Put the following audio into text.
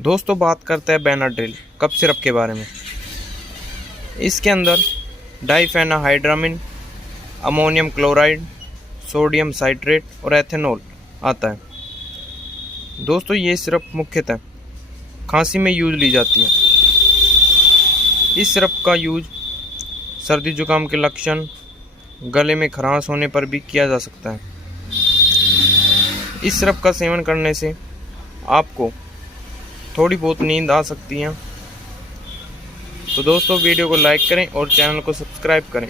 दोस्तों बात करते हैं बेनाड्रिल कफ सिरप के बारे में। इसके अंदर डाइफेनाहाइड्रामिन, अमोनियम क्लोराइड, सोडियम साइट्रेट और एथेनॉल आता है। दोस्तों ये सिरप मुख्यतः खांसी में यूज ली जाती है। इस सिरप का यूज सर्दी जुकाम के लक्षण, गले में खराश होने पर भी किया जा सकता है। इस सिरप का सेवन करने से आपको थोड़ी बहुत नींद आ सकती है। तो दोस्तों वीडियो को लाइक करें और चैनल को सब्सक्राइब करें।